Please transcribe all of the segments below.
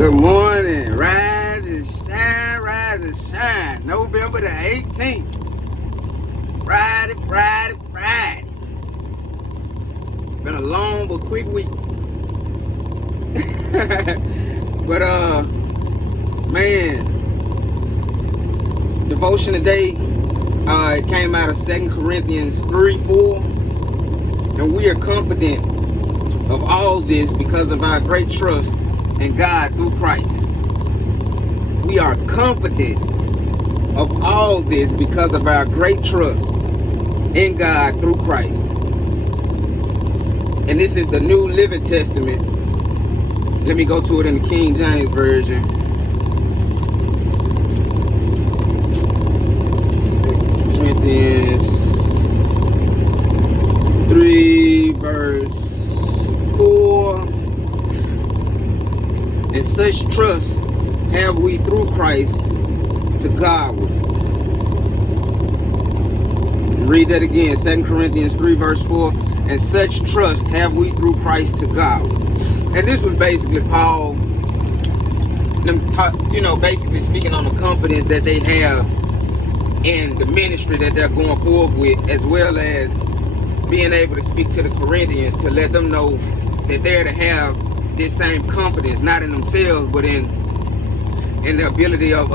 Good morning. Rise and shine, rise and shine. November the 18th. Friday. Been a long but quick week. But man, devotion today, it came out of 2 Corinthians 3:4. And we are confident of all this because of our great trust in God through Christ. We are confident of all this because of our great trust in God through Christ. And this is the New Living Testament. Let me go to it in the King James Version. 2 Corinthians 3 verse 4. And such trust have we through Christ to Godward. Read that again. 2 Corinthians 3 verse 4. And such trust have we through Christ to Godward. And this was basically Paul, basically speaking on the confidence that they have in the ministry that they're going forth with, as well as being able to speak to the Corinthians to let them know that they're to have this same confidence, not in themselves, but in the ability of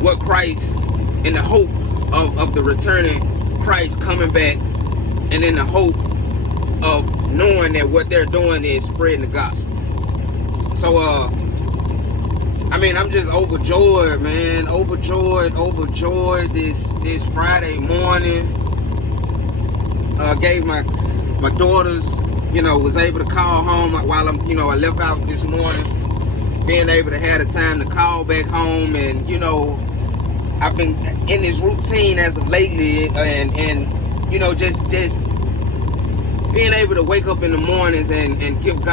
what Christ, in the hope of the returning Christ coming back, and in the hope of knowing that what they're doing is spreading the gospel. So I'm just overjoyed, man. Overjoyed this Friday morning. Gave my daughters, was able to call home while I left out this morning. Being able to have the time to call back home, and I've been in this routine as of lately, and just being able to wake up in the mornings and give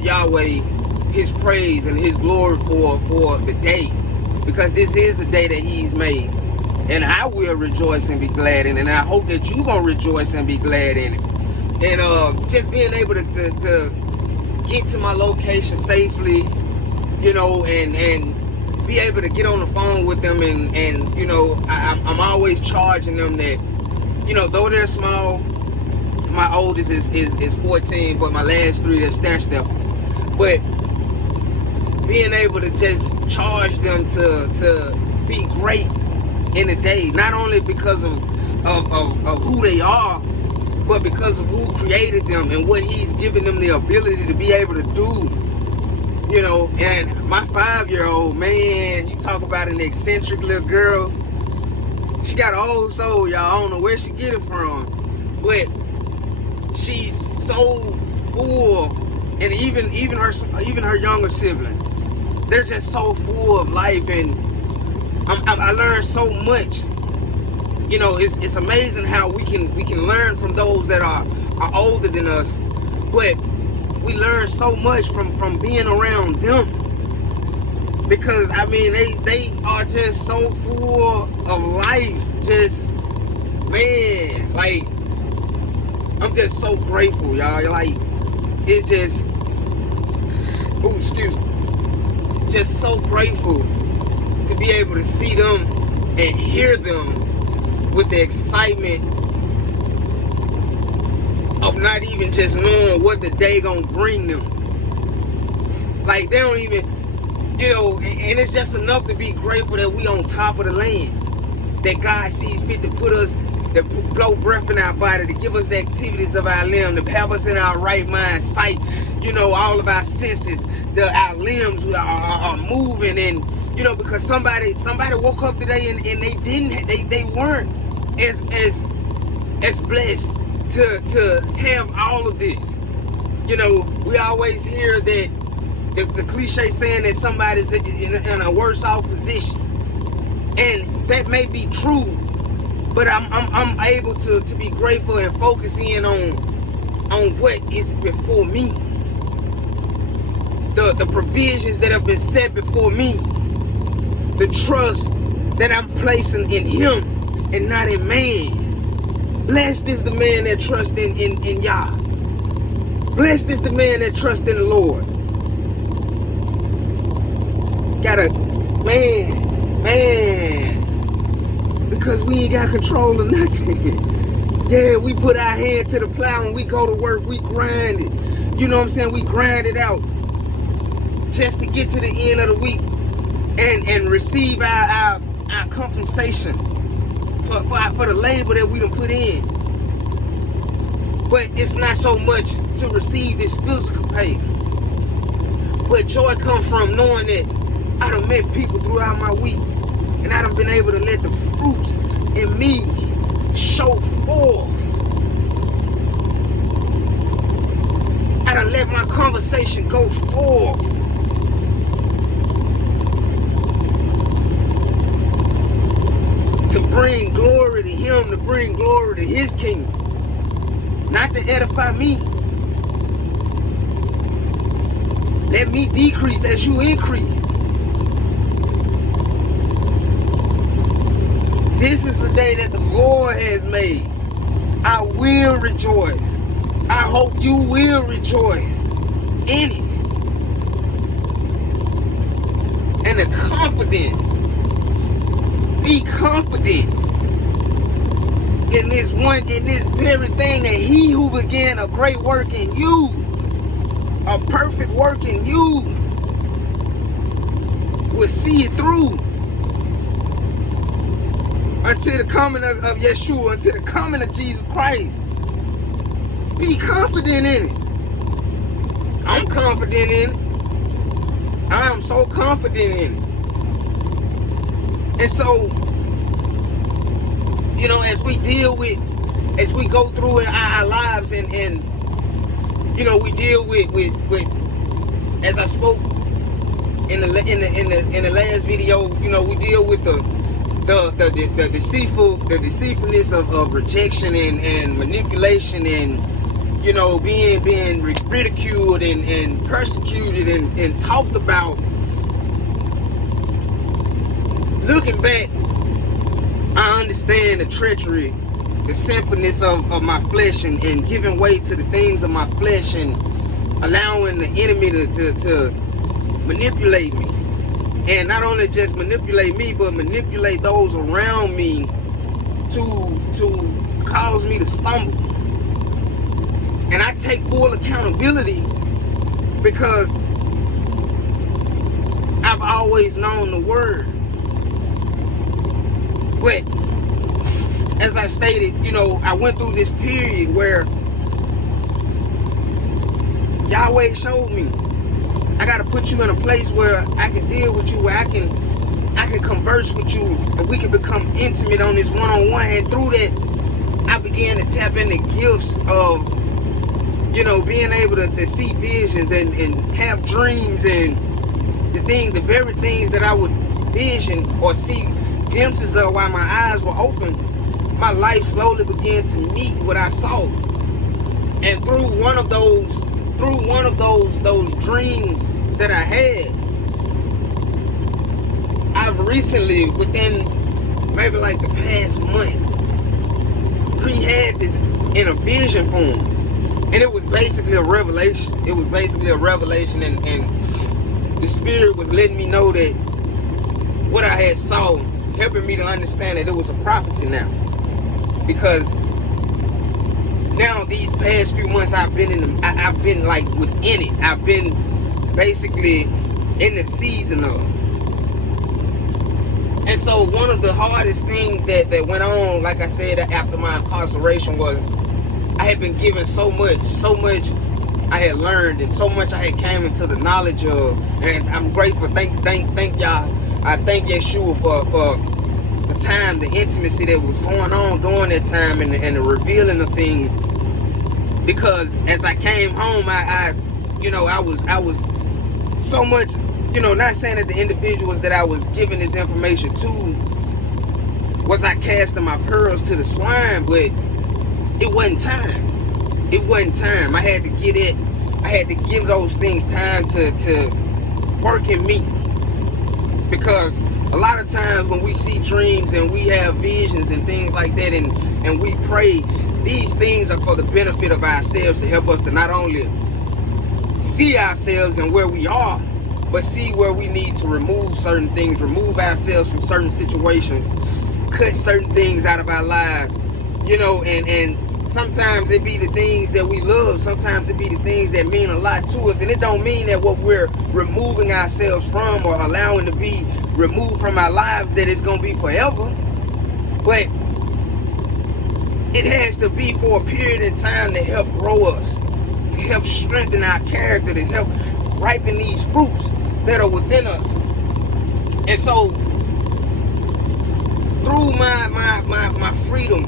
Yahweh His praise and His glory for the day, because this is a day that He's made, and I will rejoice and be glad in it, and I hope that you're gonna rejoice and be glad in it. And just being able to get to my location safely, and be able to get on the phone with them, and I'm always charging them that, though they're small, my oldest is 14, but my last three, they're stair steppers. But being able to just charge them to be great in the day, not only because of who they are, but because of who created them and what He's given them the ability to be able to do. And my 5-year-old, man, you talk about an eccentric little girl. She got an old soul, y'all. I don't know where she get it from, but she's so full, and even her younger siblings, they're just so full of life, and I learned so much. It's amazing how we can learn from those that are older than us, but we learn so much from being around them, because they are just so full of life. Just, man, like, I'm just so grateful, y'all. Like, it's just, just so grateful to be able to see them and hear them with the excitement of not even just knowing what the day gonna bring them. Like, they don't even, and it's just enough to be grateful that we on top of the land, that God sees fit to put us, to blow breath in our body, to give us the activities of our limb, to have us in our right mind, sight, all of our senses, our limbs are moving, and because somebody woke up today and they weren't as blessed to have all of this. We always hear that the cliche saying that somebody's in a worse off position, and that may be true, but I'm able to be grateful and focus in on what is before me, the provisions that have been set before me, the trust that I'm placing in Him and not in man. Blessed is the man that trusts in Yah. Blessed is the man that trusts in the Lord. gotta, man, because we ain't got control of nothing. Yeah, we put our hand to the plow and we go to work, we grind it. You know what I'm saying? We grind it out just to get to the end of the week and receive our compensation for the labor that we done put in. But it's not so much to receive this physical pay. But joy comes from knowing that I done met people throughout my week and I done been able to let the fruits in me show forth. I done let my conversation go forth. To bring glory to Him, to bring glory to His kingdom. Not to edify me. Let me decrease as you increase. This is the day that the Lord has made. I will rejoice. I hope you will rejoice in it. And the confidence. Be confident in this very thing, that He who began a great work in you, a perfect work in you, will see it through until the coming of Yeshua, until the coming of Jesus Christ. Be confident in it. I'm confident in it. I am so confident in it. And so, you know, as we go through in our lives and you know, we deal with as I spoke in the last video, you know, we deal with the deceitfulness of rejection and manipulation, and you know, being ridiculed and persecuted and talked about. Looking back, I understand the treachery, the sinfulness of my flesh, and giving way to the things of my flesh, and allowing the enemy to manipulate me. And not only just manipulate me, but manipulate those around me to cause me to stumble. And I take full accountability because I've always known the word. But as I stated, you know, I went through this period where Yahweh showed me I got to put you in a place where I can deal with you, where I can converse with you, and we can become intimate on this one-on-one. And through that, I began to tap into gifts of, you know, being able to see visions and have dreams, and the very things that I would vision or see glimpses of while my eyes were open. My life slowly began to meet what I saw. And through one of those dreams that I had, I've recently, within maybe like the past month, had this in a vision form. And it was basically a revelation. And the Spirit was letting me know that what I had saw, helping me to understand that it was a prophecy now. Because now these past few months I've been like within it. I've been basically in the season of it. And so one of the hardest things that went on, like I said, after my incarceration, was I had been given so much I had learned, and so much I had came into the knowledge of. And I'm grateful. Thank y'all. I thank Yeshua for the time, the intimacy that was going on during that time, and the revealing of things. Because as I came home, I was so much, you know, not saying that the individuals that I was giving this information to was I casting my pearls to the swine, but it wasn't time. It wasn't time. I had to give those things time to work in me. Because a lot of times when we see dreams and we have visions and things like that, and we pray, these things are for the benefit of ourselves, to help us to not only see ourselves and where we are, but see where we need to remove certain things, remove ourselves from certain situations, cut certain things out of our lives, you know, and sometimes it be the things that we love, sometimes it be the things that mean a lot to us, and it don't mean that what we're removing ourselves from or allowing to be removed from our lives that it's going to be forever, but it has to be for a period of time to help grow us, to help strengthen our character, to help ripen these fruits that are within us. And so through my freedom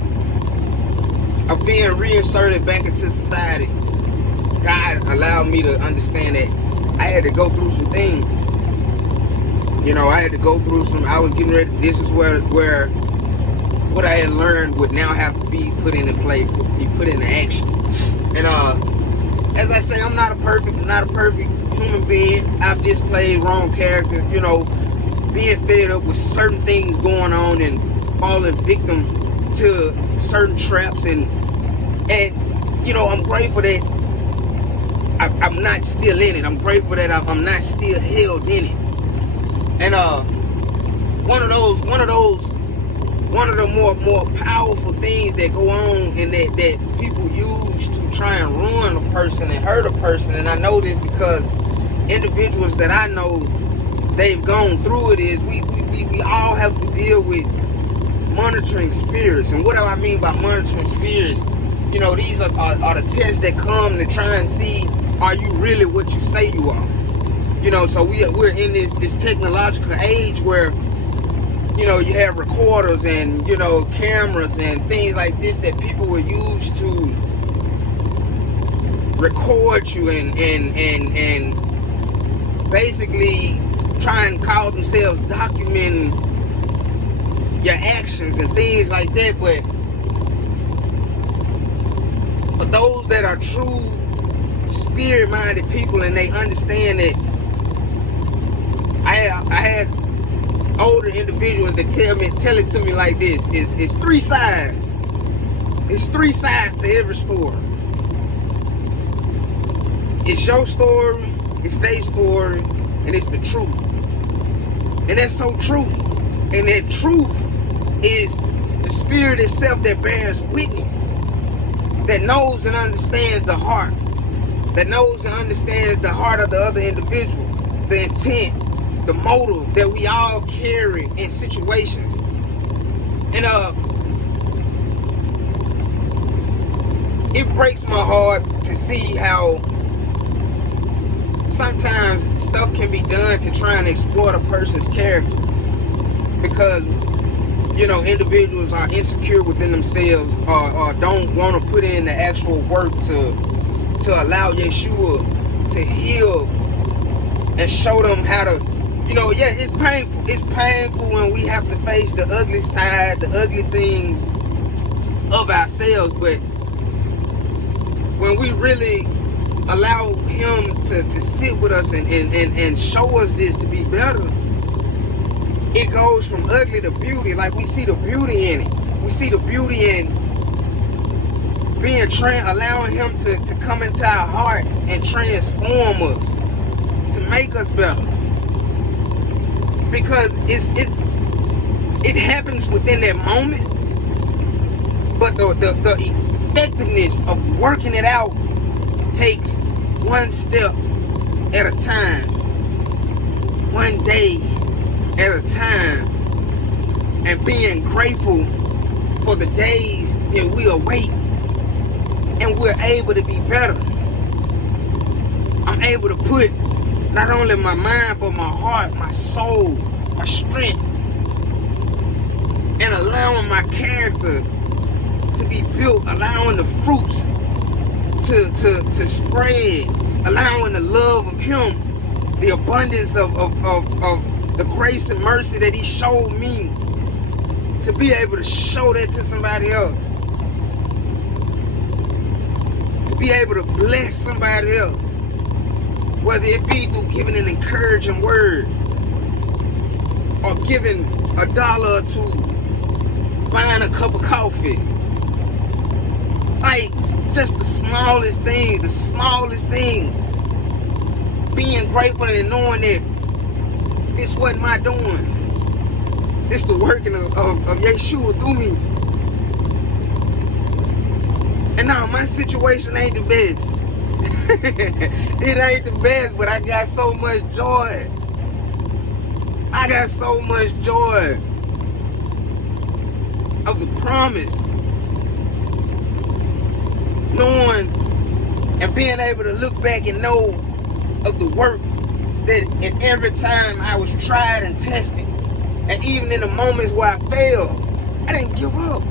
of being reinserted back into society, God allowed me to understand that I had to go through some things. You know, I had to go through some, I was getting ready, this is where what I had learned would now have to be put into play, be put into action. And as I say, I'm not a perfect human being. I've displayed wrong character, you know, being fed up with certain things going on and falling victim to certain traps, and you know, I'm grateful that I'm not still in it. I'm grateful that I'm not still held in it. And one of the more powerful things that go on and that people use to try and ruin a person and hurt a person, and I know this because individuals that I know, they've gone through it, is we all have to deal with monitoring spirits. And what do I mean by monitoring spirits? You know, these are the tests that come to try and see, are you really what you say you are? You know, so we're in this technological age where, you know, you have recorders and, you know, cameras and things like this that people will use to record you and basically try and call themselves documenting your actions and things like that. But for those that are true spirit-minded people and they understand that, I had older individuals that tell it to me like this: it's three sides. It's three sides to every story. It's your story, it's their story, and it's the truth. And that's so true. And that truth is the spirit itself that bears witness, that knows and understands the heart, that knows and understands the heart of the other individual, the intent, the motive that we all carry in situations. And it breaks my heart to see how sometimes stuff can be done to try and exploit a person's character, because, you know, individuals are insecure within themselves, or don't want to put in the actual work to allow Yeshua to heal and show them how to, you know, yeah, it's painful. It's painful when we have to face the ugly side, the ugly things of ourselves. But when we really allow him to sit with us and show us this to be better, it goes from ugly to beauty. Like, we see the beauty in it. We see the beauty in being allowing him to come into our hearts and transform us, to make us better. Because it happens within that moment, but the effectiveness of working it out takes one step at a time, one day at a time, and being grateful for the days that we await and we're able to be better. I'm able to put not only my mind, but my heart, my soul, my strength, and allowing my character to be built, allowing the fruits to spread, allowing the love of him, the abundance of the grace and mercy that he showed me, to be able to show that to somebody else, to be able to bless somebody else, whether it be through giving an encouraging word, or giving $1 or $2, buying a cup of coffee. Like, just the smallest things, being grateful and knowing that This wasn't my doing. It's the working of Yeshua through me. And now my situation ain't the best. It ain't the best, but I got so much joy. I got so much joy of the promise. Knowing and being able to look back and know of the work that in every time I was tried and tested, and even in the moments where I failed, I didn't give up.